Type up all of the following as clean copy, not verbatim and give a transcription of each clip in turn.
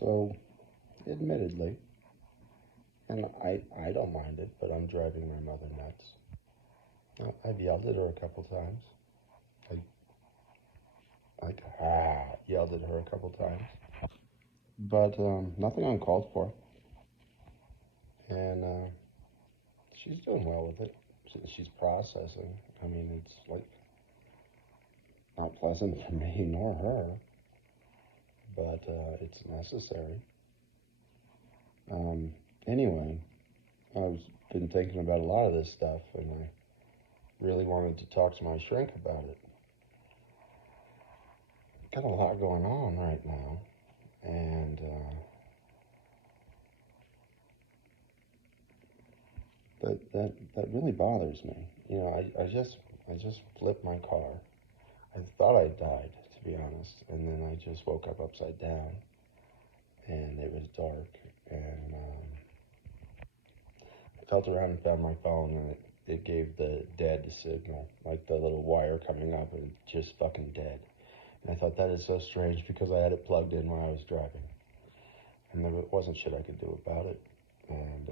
So, admittedly, and I don't mind it, but I'm driving my mother nuts. I've yelled at her a couple times. Yelled at her a couple times. But nothing uncalled for. And she's doing well with it. She's processing. I mean, it's like not pleasant for me nor her, but it's necessary. Anyway, I've been thinking about a lot of this stuff, and I really wanted to talk to my shrink about it. Got a lot going on right now, and that really bothers me. You know, I just flipped my car. I thought I died, to be honest, and then I just woke up upside down, and it was dark, and I felt around and found my phone, and it gave the dead signal, like the little wire coming up, and just fucking dead. And I thought, that is so strange, because I had it plugged in while I was driving, and there wasn't shit I could do about it. And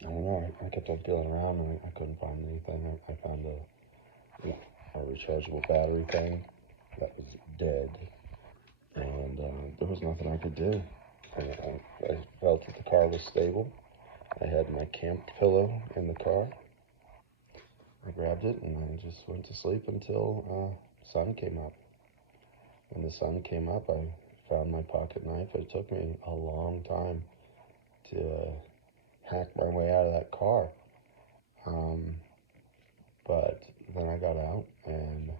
I don't know. I kept on feeling around, and I couldn't find anything. I found a rechargeable battery thing that was dead, and there was nothing I could do. I felt that the car was stable. I had my camp pillow in the car. I grabbed it, and I just went to sleep until sun came up. When the sun came up, I found my pocket knife. It took me a long time to hack my way out of that car. But then I got out, and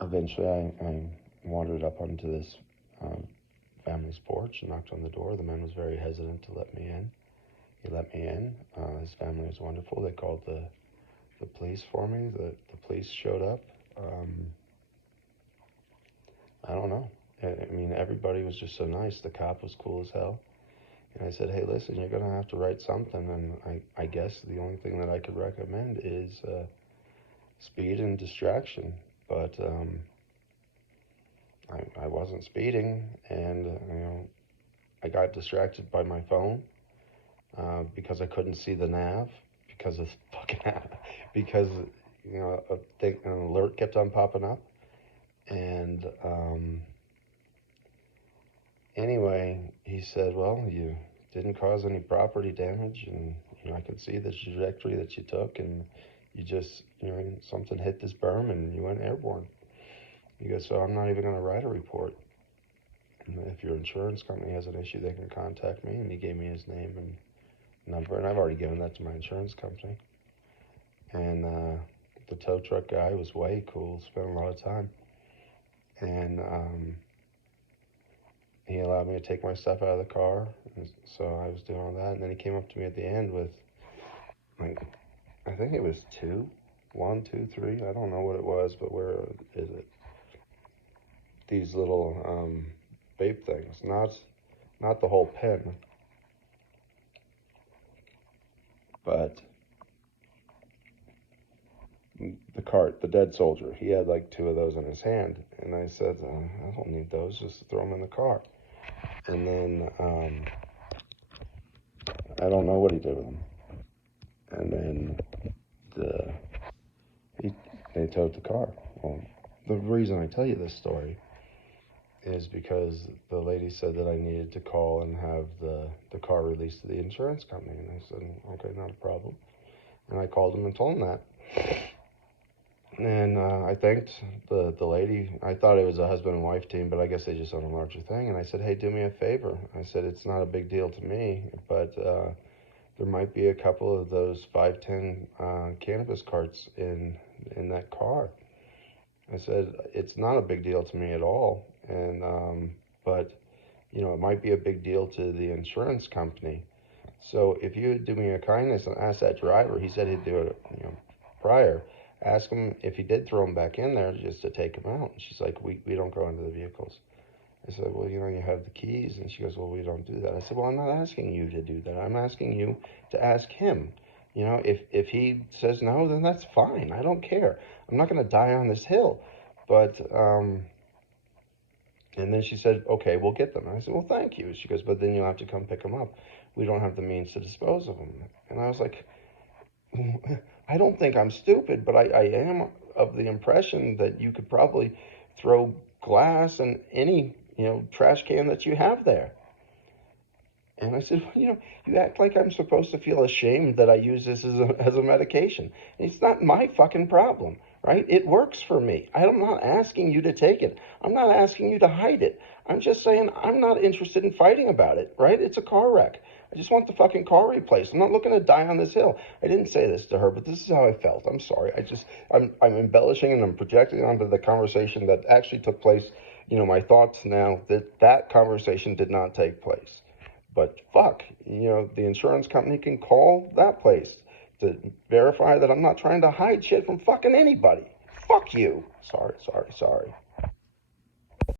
eventually I wandered up onto this family's porch and knocked on the door. The man was very hesitant to let me in. He let me in. His family was wonderful. They called the police for me. The police showed up. I don't know. I mean, everybody was just so nice. The cop was cool as hell. And I said, hey, listen, you're going to have to write something. And I guess the only thing that I could recommend is speed and distraction. But I wasn't speeding, and I got distracted by my phone because I couldn't see the nav because of fucking because an alert kept on popping up, and anyway, he said, well, you didn't cause any property damage, and I could see the trajectory that you took, and you just something hit this berm and you went airborne. He goes, so I'm not even going to write a report. And if your insurance company has an issue, they can contact me. And he gave me his name and number, and I've already given that to my insurance company. And the tow truck guy was way cool, spent a lot of time. And he allowed me to take my stuff out of the car. And so I was doing all that. And then he came up to me at the end with, like, I think it was 1, 2, 3. I don't know what it was, but where is it? These little vape things, not the whole pen, but the cart, the dead soldier. He had like 2 of those in his hand, and I said, I don't need those, just throw them in the car. And then I don't know what he did with them. And then they towed the car. Well, the reason I tell you this story is because the lady said that I needed to call and have the car released to the insurance company. And I said, okay, not a problem. And I called them and told them that. And I thanked the lady. I thought it was a husband and wife team, but I guess they just own a larger thing. And I said, hey, do me a favor. I said, it's not a big deal to me, but there might be a couple of those 510 cannabis carts in that car. I said, it's not a big deal to me at all. And but it might be a big deal to the insurance company. So if you would do me a kindness and ask that driver, he said he'd do it prior, ask him if he did throw them back in there just to take them out. And she's like, we don't go into the vehicles. I said, well, you have the keys. And she goes, well, we don't do that. I said, well, I'm not asking you to do that. I'm asking you to ask him. If he says no, then that's fine. I don't care. I'm not going to die on this hill. But And then she said, okay, we'll get them. And I said, well, thank you. She goes, but then you'll have to come pick them up. We don't have the means to dispose of them. And I was like, I don't think I'm stupid, but I am of the impression that you could probably throw glass in any, trash can that you have there. And I said, well, you act like I'm supposed to feel ashamed that I use this as a medication. It's not my fucking problem, right? It works for me. I'm not asking you to take it. I'm not asking you to hide it. I'm just saying I'm not interested in fighting about it, right? It's a car wreck. I just want the fucking car replaced. I'm not looking to die on this hill. I didn't say this to her, but this is how I felt. I'm sorry. I'm embellishing and I'm projecting onto the conversation that actually took place. My thoughts now that conversation did not take place. But fuck, the insurance company can call that place to verify that I'm not trying to hide shit from fucking anybody. Fuck you. Sorry.